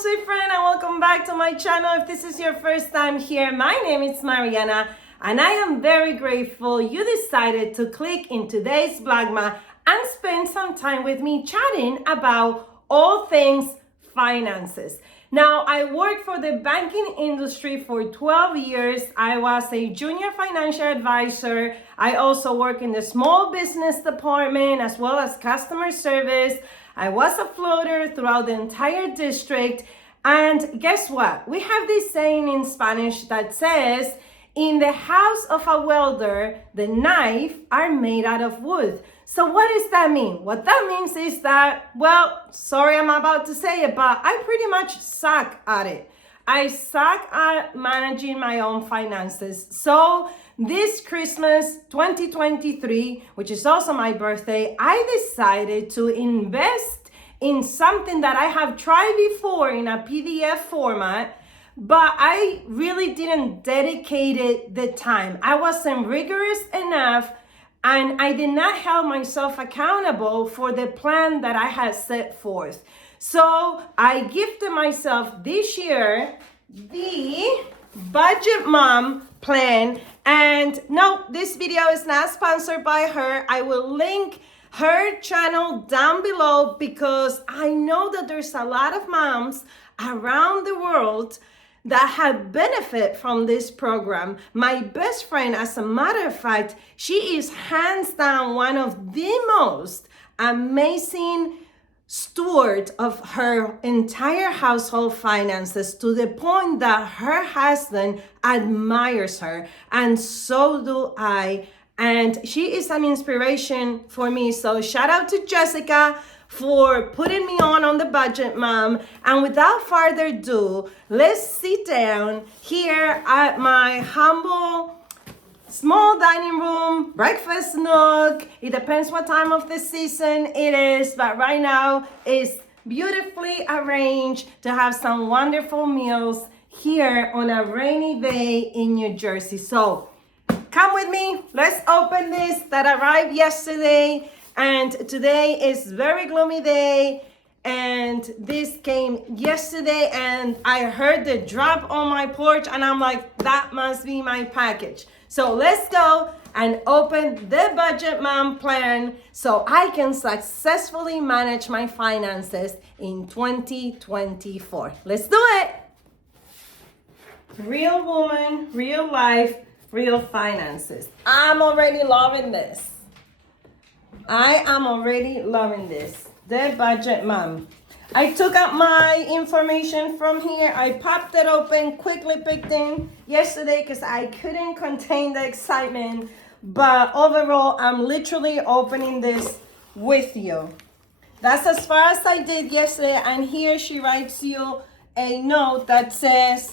sweet friend, and welcome back to my channel. If this is your first time here, my name is Mariana, and I am very grateful you decided to click in today's Vlogmas and spend some time with me chatting about all things finances. Now, I worked for the banking industry for 12 years. I was a junior financial advisor. I also work in the small business department as well as customer service. I was a floater throughout the entire district. And guess what? We have this saying in Spanish that says, in the house of a welder, the knife are made out of wood. So what does that mean? What that means is that, well, sorry I'm about to say it, but I pretty much suck at it. I suck at managing my own finances. So this Christmas 2023, which is also my birthday, I decided to invest in something that I have tried before in a PDF format, but I really didn't dedicate it the time. I wasn't rigorous enough, and I did not hold myself accountable for the plan that I had set forth. So I gifted myself this year the Budget Mom plan. And no, this video is not sponsored by her. I will link her channel down below because I know that there's a lot of moms around the world that have benefit from this program. My best friend, as a matter of fact, she is hands down one of the most amazing steward of her entire household finances, to the point that her husband admires her, and so do I. And she is an inspiration for me. So shout out to Jessica for putting me on the Budget Mom. And without further ado, let's sit down here at my humble small dining room, breakfast nook. It depends what time of the season it is, but right now it's beautifully arranged to have some wonderful meals here on a rainy day in New Jersey. So come with me, let's open this that arrived yesterday. And today is very gloomy day, and this came yesterday, and I heard the drop on my porch, and I'm like, that must be my package. So let's go and open the Budget Mom plan so I can successfully manage my finances in 2024. Let's do it. Real woman, real life, real finances. I'm already loving this. I am already loving this. The Budget Mom. I took out my information from here. I popped it open, quickly picked in yesterday because I couldn't contain the excitement. But overall, I'm literally opening this with you. That's as far as I did yesterday. And here she writes you a note that says,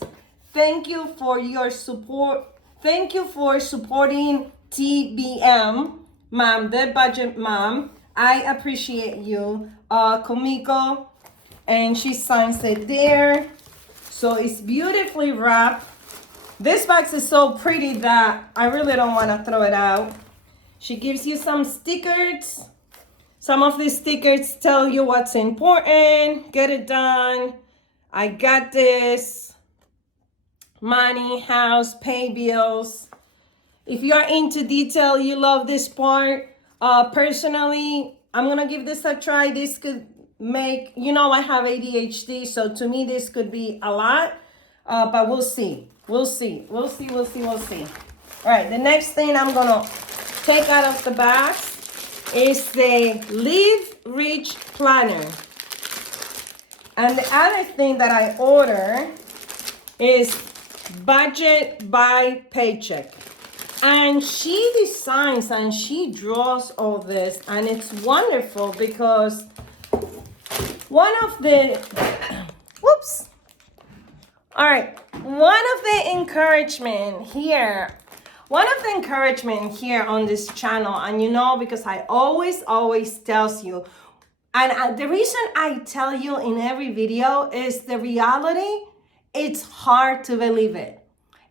thank you for your support. Thank you for supporting TBM. Mom, the Budget Mom, I appreciate you. Kumiko, and she signs it there. So it's beautifully wrapped. This box is so pretty that I really don't want to throw it out. She gives you some stickers. Some of these stickers tell you what's important. Get it done. I got this. Money, house, pay bills. If you're into detail, you love this part. Personally, I'm going to give this a try. This could make, I have ADHD, so to me, this could be a lot. But we'll see. We'll see. All right, the next thing I'm going to take out of the box is the Live Rich Planner. And the other thing that I order is Budget by Paycheck. And she designs and she draws all this, and it's wonderful because one of the encouragement here on this channel, and because I always tells you, and the reason I tell you in every video is the reality. It's hard to believe it.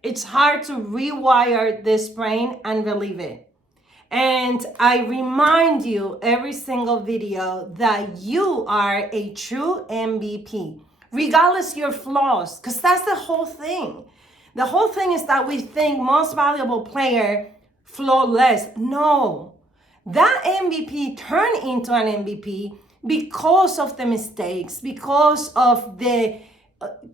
It's hard to rewire this brain and believe it. And I remind you every single video that you are a true MVP. regardless your flaws, because that's the whole thing. The whole thing is that we think most valuable player flawless. No, that MVP turned into an MVP because of the mistakes, because of the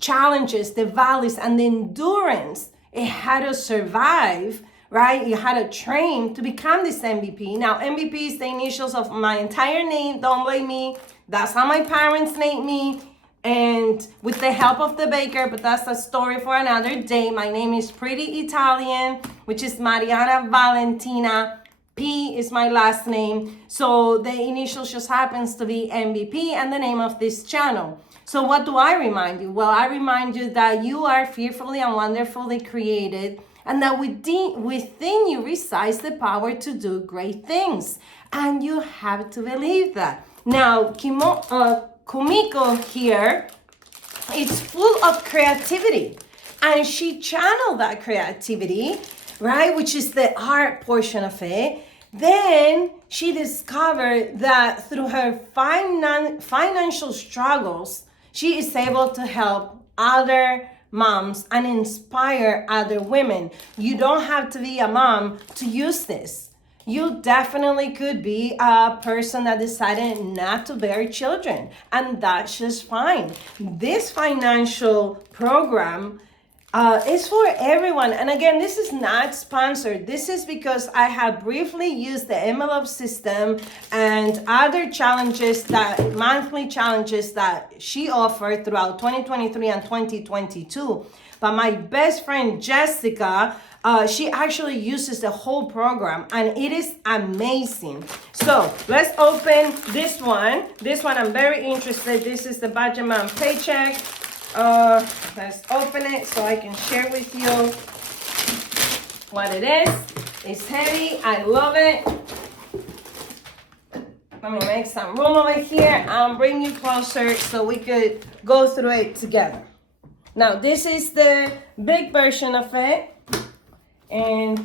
challenges, the valleys, and the endurance it had to survive, right? You had to train to become this MVP. Now, MVP is the initials of my entire name. Don't blame me. That's how my parents named me. And with the help of the baker, but that's a story for another day. My name is pretty Italian, which is Mariana Valentina. P is my last name. So the initials just happens to be MVP and the name of this channel. So what do I remind you? Well, I remind you that you are fearfully and wonderfully created, and that within you resides the power to do great things. And you have to believe that. Now, Kumiko here is full of creativity, and she channeled that creativity, right, which is the art portion of it. Then she discovered that through her financial struggles, she is able to help other moms and inspire other women. You don't have to be a mom to use this. You definitely could be a person that decided not to bear children, and that's just fine. This financial program is for everyone. And again, this is not sponsored. This is because I have briefly used the envelope system and other challenges, that monthly challenges that she offered throughout 2023 and 2022. But my best friend, Jessica, she actually uses the whole program, and it is amazing. So let's open this one. This one I'm very interested. This is the Budget Mom paycheck. Let's open it so I can share with you what it is. It's heavy. I love it. Let me make some room over here. I'll bring you closer so we could go through it together. Now, this is the big version of it. And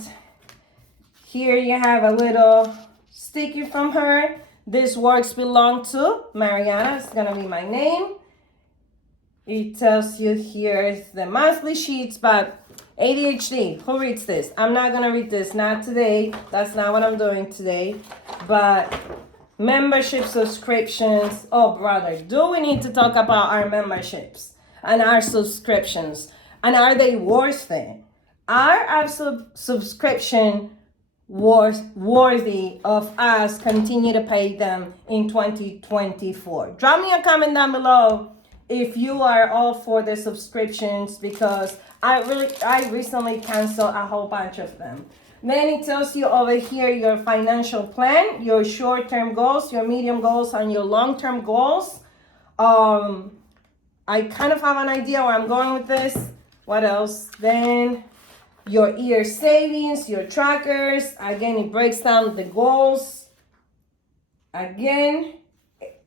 here you have a little sticky from her. This works belong to Mariana. It's gonna be my name. It tells you here the monthly sheets, but ADHD, who reads this? I'm not gonna read this, not today. That's not what I'm doing today. But membership subscriptions. Oh, brother, do we need to talk about our memberships and our subscriptions? And are they worth it? Are our subscription worthy of us continue to pay them in 2024? Drop me a comment down below if you are all for the subscriptions, because I recently canceled a whole bunch of them. Then it tells you over here your financial plan, your short-term goals, your medium goals, and your long-term goals. I kind of have an idea where I'm going with this. What else? Then your year savings, your trackers. Again, it breaks down the goals. Again,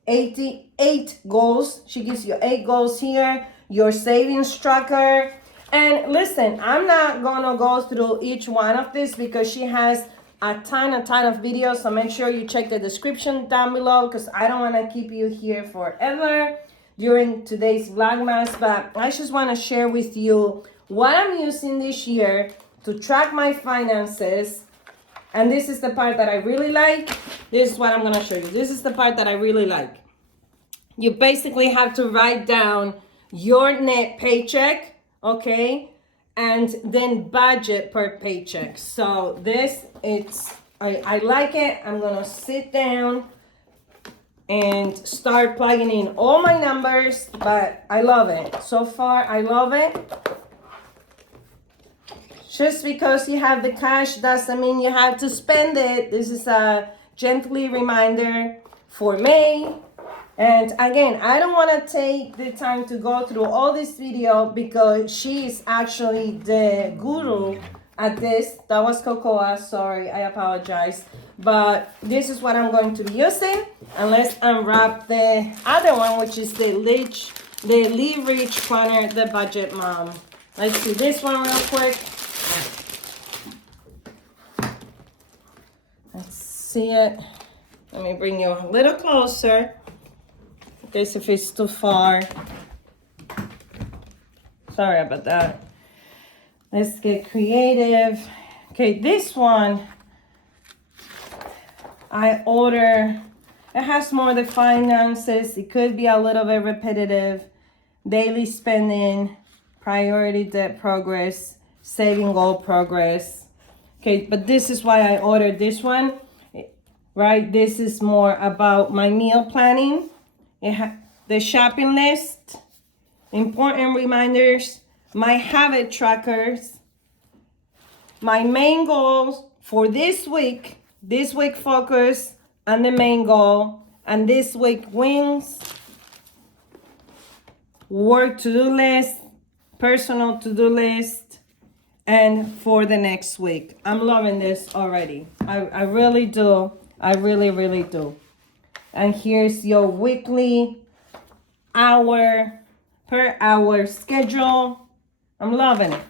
88 goals. She gives you 8 goals here. Your savings tracker. And listen, I'm not gonna go through each one of this because she has a ton of videos. So make sure you check the description down below, because I don't want to keep you here forever during today's Vlogmas. But I just want to share with you what I'm using this year to track my finances. And this is the part that I really like. This is what I'm going to show you. This is the part that I really like. You basically have to write down your net paycheck, okay? And then budget per paycheck. So this, I like it. I'm going to sit down and start plugging in all my numbers, but I love it. So far, I love it. Just because you have the cash doesn't mean you have to spend it. This is a gently reminder for May. And again, I don't want to take the time to go through all this video because she is actually the guru at this. That was Cocoa, sorry, I apologize. But this is what I'm going to be using. And let's unwrap the other one, which is the Lee Rich Planner, the Budget Mom. Let's do this one real quick. Let's see it. Let me bring you a little closer. This if it's too far. Sorry about that. Let's get creative. Okay, this one I order. It has more of the finances. It could be a little bit repetitive. Daily spending, priority debt progress, saving goal progress. Okay, but this is why I ordered this one, right? This is more about my meal planning. The shopping list, important reminders, my habit trackers, my main goals for this week focus on the main goal, and this week wins, work to-do list, personal to-do list, and for the next week. I'm loving this already. I really do. I really, really do. And here's your weekly hour per hour schedule. I'm loving it.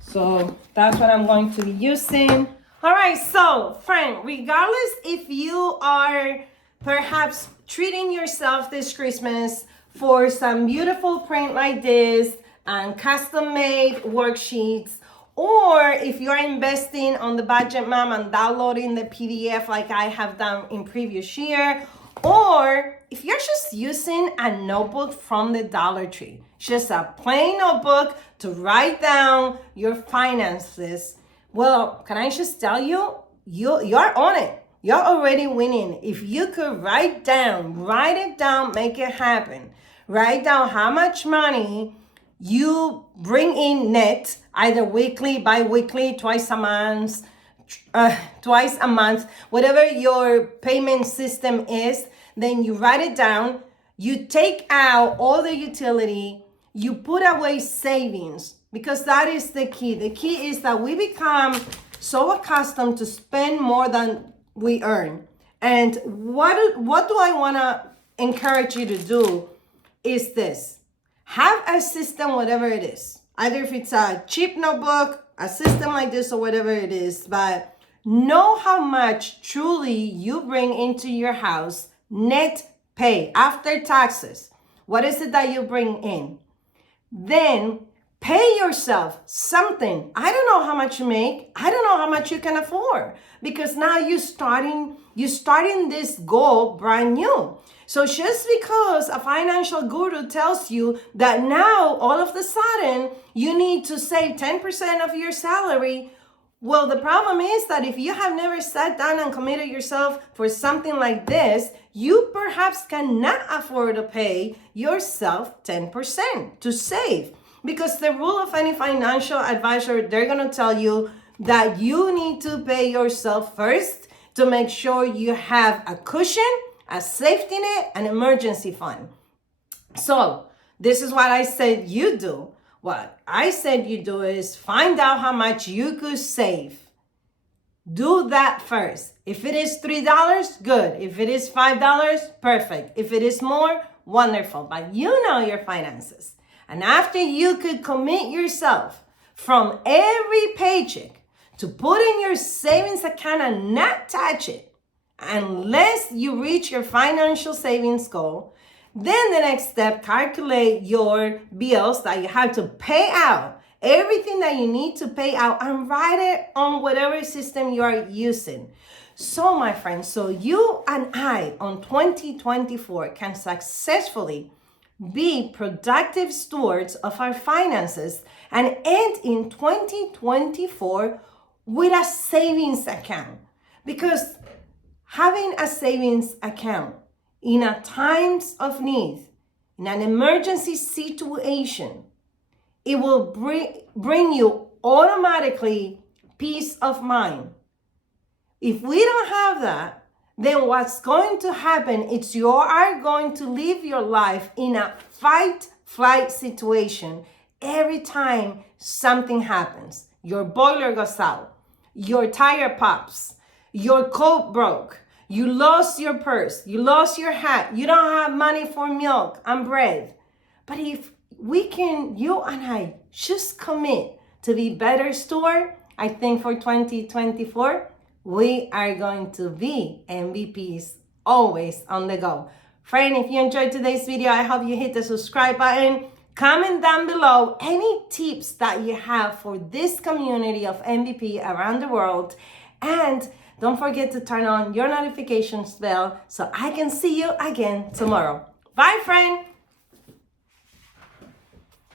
So that's what I'm going to be using. All right, so friend, regardless if you are perhaps treating yourself this Christmas for some beautiful print like this and custom made worksheets, or if you're investing on the Budget Mom and downloading the PDF like I have done in previous year, or if you're just using a notebook from the Dollar Tree, just a plain notebook to write down your finances, well, can I just tell you, you're on it. You're already winning. If you could write it down, make it happen. Write down how much money you bring in net, either weekly, bi-weekly, twice a month, whatever your payment system is, then you write it down. You take out all the utility, you put away savings, because that is the key. The key is that we become so accustomed to spend more than we earn. And what do I want to encourage you to do is this. Have a system, whatever it is. Either if it's a cheap notebook, a system like this, or whatever it is, but know how much truly you bring into your house, net pay, after taxes. What is it that you bring in? Then pay yourself something. I don't know how much you make. I don't know how much you can afford, because now you're starting this goal brand new. So just because a financial guru tells you that now all of a sudden you need to save 10% of your salary, well, the problem is that if you have never sat down and committed yourself for something like this, you perhaps cannot afford to pay yourself 10% to save. Because the rule of any financial advisor, they're going to tell you that you need to pay yourself first to make sure you have a cushion, a safety net, an emergency fund. So this is what I said you do. What I said you do is find out how much you could save. Do that first. If it is $3, good. If it is $5, perfect. If it is more, wonderful. But you know your finances. And after you could commit yourself from every paycheck to put in your savings account and not touch it unless you reach your financial savings goal, then the next step, calculate your bills that you have to pay out, everything that you need to pay out, and write it on whatever system you are using. So my friends, so you and I on 2024 can successfully be productive stewards of our finances and end in 2024 with a savings account. Because having a savings account in a times of need, in an emergency situation, it will bring you automatically peace of mind. If we don't have that, then what's going to happen is you are going to live your life in a fight-flight situation every time something happens. Your boiler goes out, your tire pops, your coat broke, you lost your purse, you lost your hat, you don't have money for milk and bread. But if we can, you and I, just commit to be better steward, I think for 2024, we are going to be MVPs always on the go. Friend, if you enjoyed today's video, I hope you hit the subscribe button. Comment down below any tips that you have for this community of MVP around the world. And don't forget to turn on your notifications bell so I can see you again tomorrow. Bye, friend.